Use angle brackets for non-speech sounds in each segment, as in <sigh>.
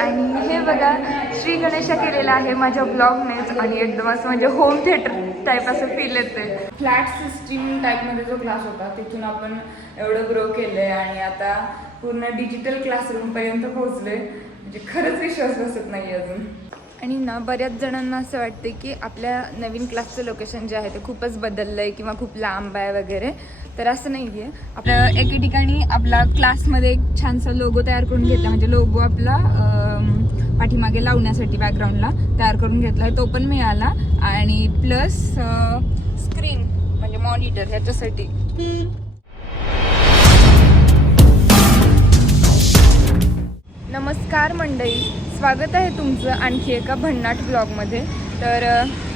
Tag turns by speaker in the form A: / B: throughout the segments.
A: आणि हे बघा श्री गणेशा केलेला आहे माझ्या ब्लॉगनेच आणि एकदम असं म्हणजे होम थिएटर टाईप असं फील येते फ्लॅट सिस्टीम टाईपमध्ये जो क्लास होता तिथून आपण एवढं ग्रो केलं आहे आणि आता पूर्ण डिजिटल क्लासरूमपर्यंत पोहोचले म्हणजे खरंच विश्वास बसत नाही अजून. आणि ना बऱ्याच जणांना असं वाटते की आपल्या नवीन क्लासचं लोकेशन जे आहे ते खूपच बदललं आहे किंवा खूप लांब आहे वगैरे. तर असं नाही आहे आपल्या एके ठिकाणी आपला क्लासमध्ये एक छानसा लोगो तयार करून घेतला. म्हणजे लोगो आपला पाठीमागे लावण्यासाठी बॅकग्राऊंडला तयार करून घेतला आहे. तो पण मिळाला. आणि प्लस स्क्रीन म्हणजे मॉनिटर ह्याच्यासाठी. नमस्कार मंडळी. स्वागत आहे तुमचं आणखी एका भन्नाट ब्लॉगमध्ये तर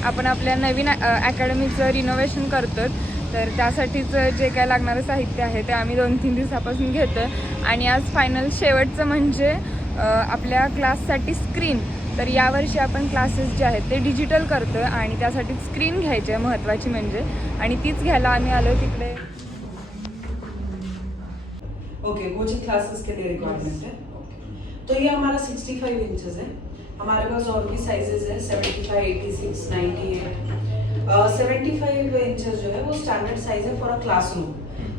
A: आपण आपल्या नवीन अकॅडमीचं रिनोव्हेशन करतो तर त्यासाठीच जे काय लागणारं साहित्य आहे ते आम्ही दोन तीन दिवसापासून घेतो आणि आज फायनल शेवटचं म्हणजे आपल्या क्लाससाठी स्क्रीन तर यावर्षी आपण क्लासेस जे आहेत ते डिजिटल करतो आणि त्यासाठी स्क्रीन घ्यायची आहे महत्त्वाची म्हणजे. आणि तीच घ्यायला आम्ही आलो तिकडे.
B: ओके कोचिंग क्लासेस के लिए रिक्वायरमेंट है. तो ये हमारा 65 इंचेस है. हमारे पास और भी साइजेस है 75 86 98 सेवेंटी फाइव इंचेस जो है वो स्टैंडर्ड साइज़ है फॉर अ क्लासरूम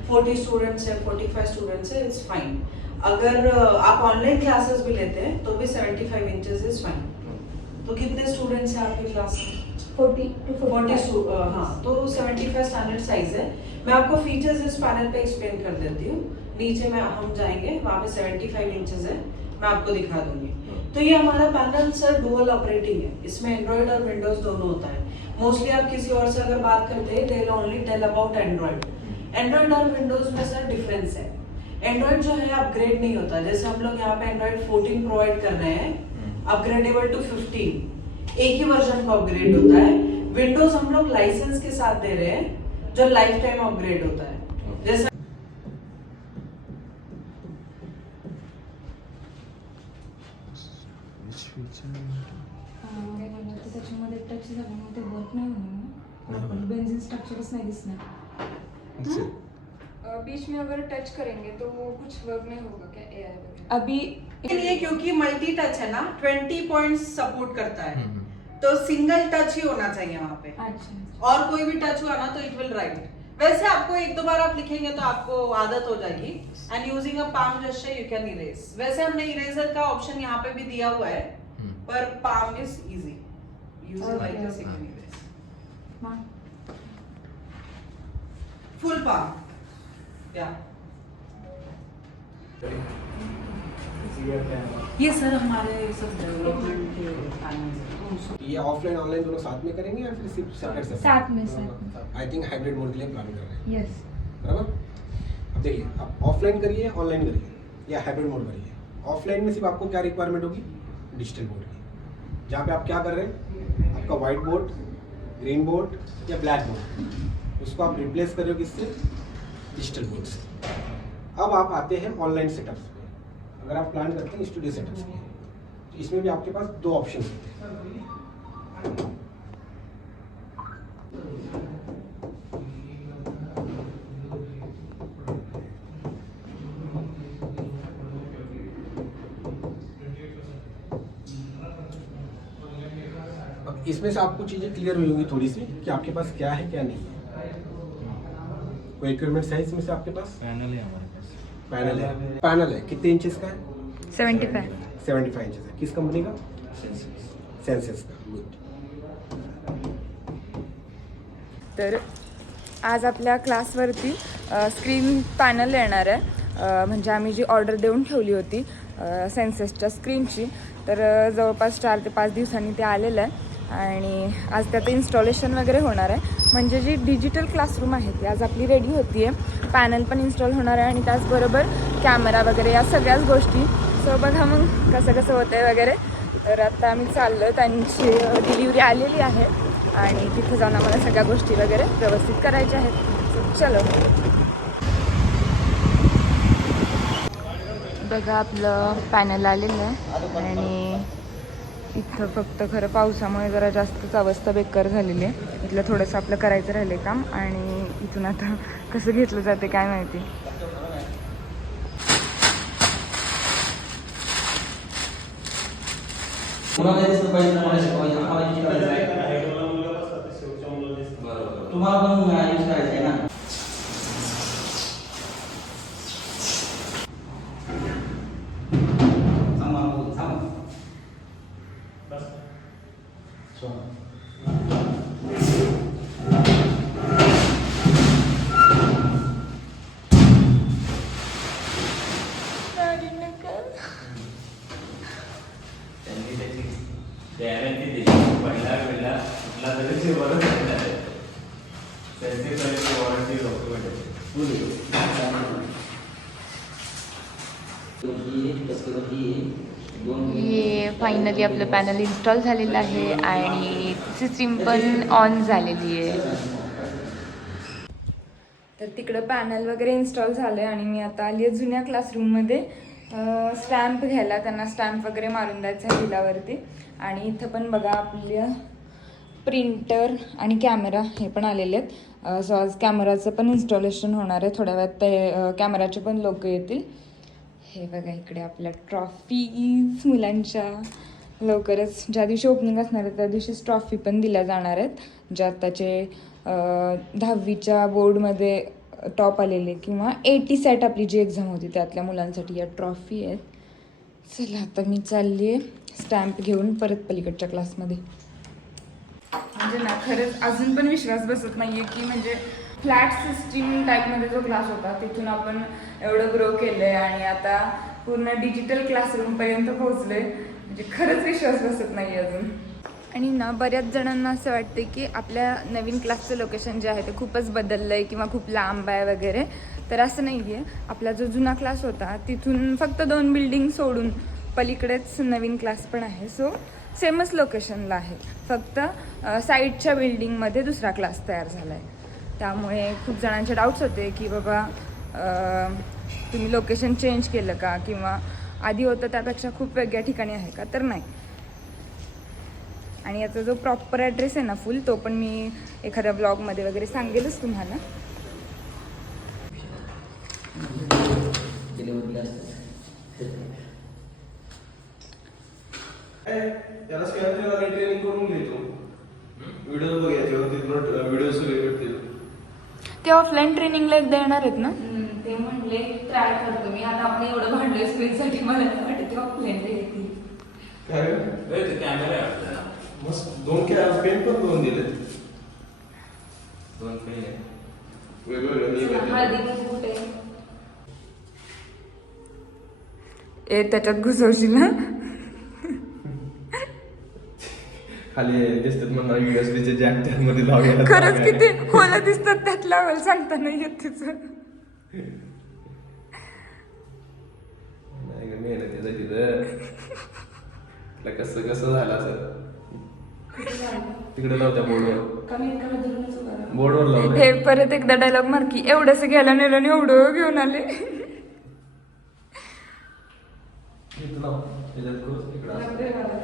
B: 40 स्टूडेंट्स है 45 स्टूडेंट्स है इट्स फाइन अगर uh, आप ऑनलाइन क्लासेस भी लेते हैं तो भी 75 इंचेस इज़ फाइन तो कितने स्टूडेंट्स हैं आपकी क्लास में?
A: फोर्टी टू
B: फोर्टी हाँ तो सेवेंटी फाइव स्टैंडर्ड साइज़ है. मैं आपको फीचर्स इस पैनल पे एक्सप्लेन कर देती हूँ. नीचे में हम जाएँगे वहाँ पे सेवेंटी फाइव है. मैं आपको दिखा दूँगी. तो ये हमारा पैनल सर डुअल ऑपरेटिंग है. इसमें एंड्रॉइड और विंडोज़ दोनों होता है. मोस्टली आप किसी और से अगर बात करते हैं they only tell about Android Android और विंडोज़ में सर डिफरेंस है. एंड्रॉइड जो है अपग्रेड नहीं होता. जैसे हम लोग यहाँ पे एंड्रॉइड 14 प्रोवाइड कर रहे हैं अपग्रेडेबल टू 15 एक ही वर्जन का अपग्रेड होता है. विंडोज़ हम लोग लाइसेंस के साथ दे रहे हैं जो लाइफ टाइम अपग्रेड होता है.
A: होणार बेंझिन स्ट्रक्चरच नहीं दिसना बीच में अगर टच करेंगे तो वो कुछ वर्क नहीं होगा क्या? ए आई
C: अभी
B: के लिए क्योंकि मल्टी टच है ना 20 पॉइंट्स सपोर्ट करता है। तो सिंगल टच ही होना चाहिए वहाँ पे।
C: अच्छा
B: और कोई भी टच हुआ ना तो इट विल राइट वैसे आपको एक दो बार आप लिखेंगे तो आपको आदत हो जाएगी। And using a palm gesture you can erase वैसे हमने इरेजर का ऑप्शन यहाँ पे भी दिया हुआ है। पर palm is easy using like this you full palm या ये सर हमारे सब डेवलपमेंट के
D: ये ऑफलाइन ऑनलाइन दोनों साथ में करेंगे या फिर सिर्फ़ सेपरेट सेपरेट
C: साथ में साथ
D: आई थिंक हाइब्रिड मोड के लिए प्लान कर रहे हैं।
C: यस
D: बराबर? अब देखिए आप ऑफलाइन करिए ऑनलाइन करिए या हाइब्रिड मोड करिए। ऑफलाइन में सिर्फ़ आपको क्या रिक्वायरमेंट होगी? डिजिटल बोर्ड की। जहाँ पे आप क्या कर रहे हैं? आपका वाइट बोर्ड ग्रीन बोर्ड या ब्लैक बोर्ड। उसको आप रिप्लेस कर रहे हो किससे डिजिटल बोर्ड से। अब आप आते हैं ऑनलाइन सेटअप्स पे। अगर आप प्लान करते हैं स्टूडियो सेटअप्स के। तो इसमें भी आपके पास दो ऑप्शन होते हैं। अब इसमें से आपको चीज़ें क्लियर हुई होंगी थोड़ी सी कि आपके पास क्या है क्या नहीं है। कोई रिक्वायरमेंट्स है इसमें से आपके पास?
E: पैनल है हमारे पास।
D: पैनल है। पैनल है। कितने इंचेस का है?
A: Seventy five
D: seventy five inches है। किस कंपनी का? सेंसेस का। गुड
A: तर आज आपल्या क्लासवरती स्क्रीन पॅनल येणार आहे. म्हणजे आम्ही जी ऑर्डर देऊन ठेवली होती सेन्सेसच्या स्क्रीनची तर जवळपास चार ते पाच दिवसांनी ते आलेलं आहे. आणि आज त्याचं इन्स्टॉलेशन वगैरे होणार आहे. म्हणजे जी डिजिटल क्लासरूम आहे ती आज आपली रेडी होती आहे पॅनल पण इन्स्टॉल होणार आहे आणि त्याचबरोबर कॅमेरा वगैरे या सगळ्याच गोष्टी. सो बघा मग कसं कसं होतं आहे वगैरे. तर आता आम्ही चाललो त्यांची डिलिव्हरी आलेली आहे. आणि तिथे जाऊन आम्हाला सगळ्या गोष्टी वगैरे व्यवस्थित करायच्या आहेत. चलो. बघा आपलं पॅनल आलेलं आहे. आणि इथं फक्त खरं पावसामुळे जरा जास्तच अवस्था बेकार झालेली आहे. इथलं थोडंसं आपलं करायचं राहिलं काम आणि इथून आता कसं घेतलं जाते काय माहिती.
C: तुम्हाला दिसलं
A: फायनली आपलं पॅनल इन्स्टॉल झालेलं आहे आणि सिस्टीम पण ऑन झालेली आहे. तर तिकडं पॅनल वगैरे इन्स्टॉल झालं आहे आणि मी आता आली आहे जुन्या क्लासरूममध्ये. स्टॅम्प घ्यायला त्यांना स्टॅम्प वगैरे मारून द्यायचा आहे बिलावरती आणि इथं पण बघा आपल्या प्रिंटर आणि कॅमेरा हे पण आलेले आहेत. सो आज कॅमेराचं पण इन्स्टॉलेशन होणार आहे. थोड्या वेळात ते कॅमेराचे पण लोक येतील. हे बघा इकडे आपल्या ट्रॉफीज मुलांच्या लवकरच ज्या दिवशी ओपनिंग असणार आहे त्या दिवशीच ट्रॉफी पण दिल्या जाणार आहेत. ज्या आत्ताचे दहावीच्या बोर्डमध्ये टॉप आलेले किंवा एटी सॅट आपली जी एक्झाम होती त्यातल्या मुलांसाठी या ट्रॉफी आहेत. चला आता मी चालली आहे स्टॅम्प घेऊन परत पलीकडच्या क्लासमध्ये म्हणजे ना खरंच अजून पण विश्वास बसत नाही आहे की म्हणजे फ्लॅट सिस्टीम टाईपमध्ये जो क्लास होता तिथून आपण एवढं ग्रो केलंय आणि आता पूर्ण डिजिटल क्लासरूमपर्यंत पोहोचले म्हणजे खरंच विश्वास बसत नाही अजून. आणि ना बऱ्याच जणांना असं वाटते की आपल्या नवीन क्लासचं लोकेशन जे आहे ते खूपच बदललं आहे किंवा खूप लांब आहे वगैरे. तर असं नाही आहे आपला जो जुना क्लास होता तिथून फक्त दोन बिल्डिंग सोडून पलीकडेच नवीन क्लास पण आहे. सो सेमच लोकेशनला आहे. फक्त साईडच्या बिल्डिंगमध्ये दुसरा क्लास तयार झाला आहे त्यामुळे खूप जणांचे डाऊट्स होते की बाबा तुम्ही लोकेशन चेंज केलं का? किंवा आधी होतं त्यापेक्षा खूप वेगळ्या ठिकाणी आहे का? तर नाही. आणि याचा जो प्रॉपर ॲड्रेस आहे ना फुल तो पण मी एखाद्या ब्लॉगमध्ये वगैरे सांगेलच तुम्हाला
C: डिलिव्हरी असतात
F: त्याला स्कॅन आणि ट्रेनिंग करून घेतो व्हिडिओ बघायचे तिथून व्हिडिओ सगळे भेटतील
A: ते ऑफलाईन ट्रेनिंगला एकदा येणार आहेत ना? ते म्हणले ट्राय करतो मी. आता आपण एवढं भांडलोय स्क्रीनसाठी मला नाही वाटत ते ऑफलाईनला येतील.
F: काय
E: ते कॅमेरा आहे आपल्याला
F: मस्त. दोन कॅ पेन पण दोन दिले.
E: दोन पेन आहे
F: वेगवेगळे निघाले.
A: हळदी कुठे ए त्याच्यात घुसवशील ना?
F: खाली दिसतात म्हणणार युएसबी चे जॅक त्यामध्ये लावूया
A: खरंच किती होला दिसतात त्यात लावायला सांगता नाही येत तिचं
F: नाही ग मेहनतीचं तिथं तुला कसं कसं झालं असं. तिकडे लावत्या बोर्डवर बोर्डवर लावलं
A: हे परत एकदा डायलॉग मार की एवढंच घ्यायला नेलं आणि एवढं घेऊन आले.
F: इथं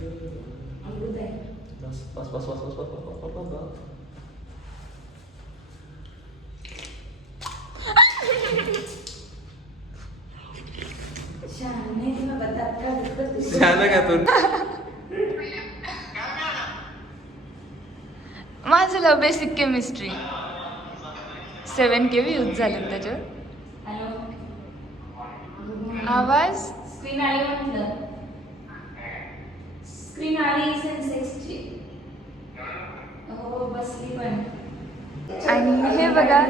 G: अमृत आहे
F: बस बस बस बस बस बस बस बस
A: माझं लव बेसिक केमिस्ट्री सेवन के यूज झाले त्याच्यावर. आवाज?
G: स्क्रीन आली म्हटलं? स्क्रीन आली सेन्सेक्सची हो बसली पण.
A: आणि हे बघा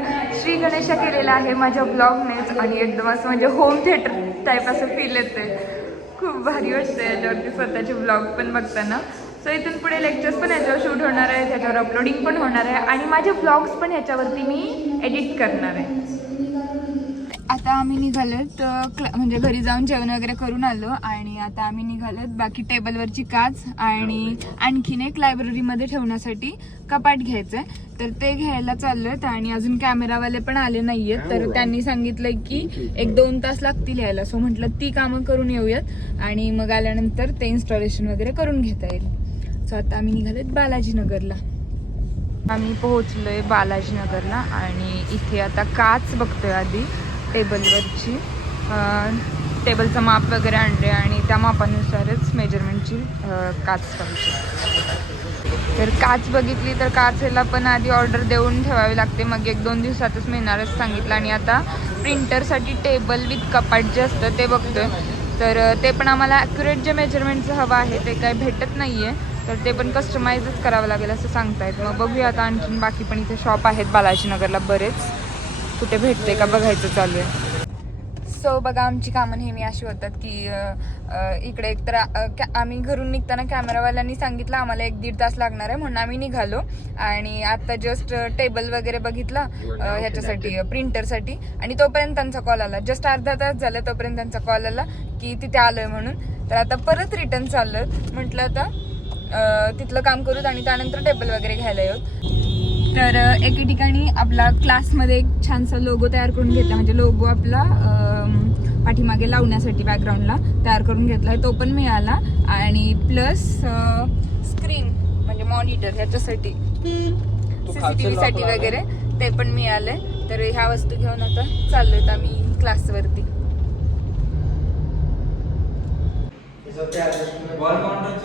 A: श्री गणेशा केलेला आहे माझ्या ब्लॉगनेच आणि एकदम असं म्हणजे होम थिएटर टाईप असं फील येते खूप भारी वाटतं याच्यावरती स्वतःचे ब्लॉग पण बघताना. सो इथून पुढे लेक्चर्स पण याच्यावर शूट होणार आहे त्याच्यावर अपलोडिंग पण होणार आहे आणि माझे ब्लॉग्स पण ह्याच्यावरती मी एडिट करणार आहे. आम्ही निघालोत म्हणजे घरी जाऊन जेवण वगैरे करून आलो आणि आता आम्ही निघालोत बाकी टेबलवरची काच आणि आणखीन एक लायब्ररीमध्ये ठेवण्यासाठी कपाट घ्यायचंय. तर ते घ्यायला चाललोत आणि अजून कॅमेरावाले पण आले नाहीयेत. तर त्यांनी सांगितलंय की एक दोन तास लागतील यायला. सो म्हटलं ती कामं करून येऊयात आणि मग आल्यानंतर ते इन्स्टॉलेशन वगैरे करून घेता येईल. सो आता आम्ही निघालोत बालाजीनगरला. आम्ही पोहोचलोय बालाजीनगरला आणि इथे आता काच बघतोय आधी. टेबलवरची टेबलचं माप वगैरे आणले आणि त्या मापानुसारच मेजरमेंटची काच पाहिजे तर काच बघितली तर काचेला पण आधी ऑर्डर देऊन ठेवावी लागते. मग एक दोन दिवसातच मिळणारच सांगितलं. आणि आता प्रिंटरसाठी टेबल विथ कपाट जे असतं ते बघतोय. तर ते पण आम्हाला ॲक्युरेट जे मेजरमेंटचं हवं आहे ते काय भेटत नाही आहे तर ते पण कस्टमाइजच करावं लागेल असं सांगतायत. मग बघूया आता आणखीन बाकी पण इथे शॉप आहेत बालाजीनगरला बरेच. कुठे भेटते का बघायचं चालू आहे. सो बघा आमची कामं नेहमी अशी होतात की इकडे एकतर आम्ही घरून निघताना कॅमेरावाल्यांनी सांगितलं आम्हाला एक दीड तास लागणार आहे म्हणून आम्ही निघालो. आणि आता जस्ट टेबल वगैरे बघितला ह्याच्यासाठी प्रिंटरसाठी आणि तोपर्यंत त्यांचा कॉल आला. जस्ट अर्धा तास झाला तोपर्यंत त्यांचा कॉल आला की तिथे आलोय म्हणून. तर आता परत रिटर्न चाललं म्हटलं आता तिथलं काम करूत आणि त्यानंतर टेबल वगैरे घ्यायला येऊत. तर एके ठिकाणी आपला क्लासमध्ये एक छानसा लोगो तयार करून घेतला. म्हणजे लोगो आपला पाठीमागे लावण्यासाठी बॅकग्राऊंडला तयार करून घेतला तो पण मिळाला. आणि प्लस स्क्रीन म्हणजे मॉनिटर ह्याच्यासाठी. सीसीटीव्ही साठी वगैरे. ते पण मिळाले तर ह्या वस्तू घेऊन आता चाललोय आम्ही क्लासवरती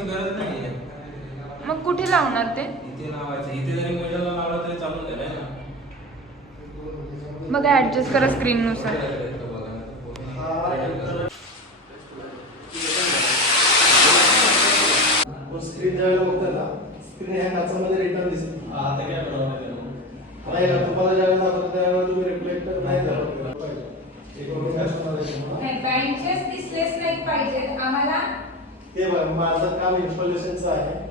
F: गरज नाही
A: मग कुठे लावणार ते?
F: इथे लावायचं. इथे जरी मीटरला लावला तरी चालून जाईल है ना?
A: बघा ऍडजस्ट करा स्क्रीननुसार
H: स्क्रीन ज्यावेळेला बघतोय ना स्क्रीन ह्या काचामध्ये रिटर्न दिसते.
F: आता काय बनवणार त्याला?
H: नाही का तुम्हाला ज्यावेळेला दाखवतो त्यावेळेला तुम्ही रिफ्लेक्टर नाही धरत पाहिजे एक वरून customer आहे तुम्हाला.
G: बँचेस दिसलेच नाही पाहिजे आम्हाला
H: ते बघ माझं काम इन्स्टॉलेशनचं आहे.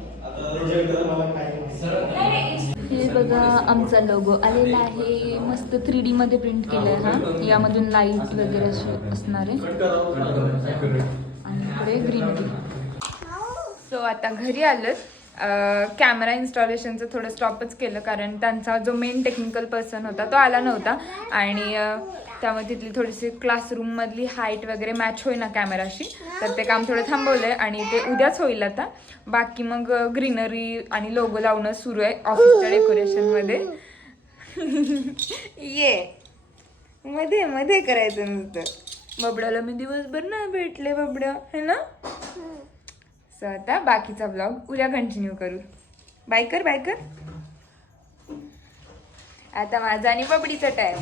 A: हे बघा आमचा लोगो आलेला आहे. मस्त थ्री डी मध्ये प्रिंट केलाय हा. यामधून लाइट वगैरे असे असणार आहे. आणि इकडे ग्रीनरी सो आता घरी आलोत. कॅमेरा इन्स्टॉलेशनचं थोडं स्टॉपच केलं कारण त्यांचा जो मेन टेक्निकल पर्सन होता तो आला नव्हता. आणि त्यामुळे तिथली थोडीशी क्लासरूममधली हाईट वगैरे मॅच होईना कॅमेराशी तर ते काम थोडं थांबवलंय आणि ते उद्याच होईल आता. बाकी मग ग्रीनरी आणि लोगो लावणं सुरू आहे ऑफिसच्या डेकोरेशनमध्ये <laughs> ये. मध्ये मध्ये करायचं नुसतं. बबड्याला मी दिवसभर नाही भेटले बबड्या है ना? सो आता बाकीचा ब्लॉग उद्या कंटिन्यू करू. बाय कर बाय कर आता माझा आणि बबडीचा टाईम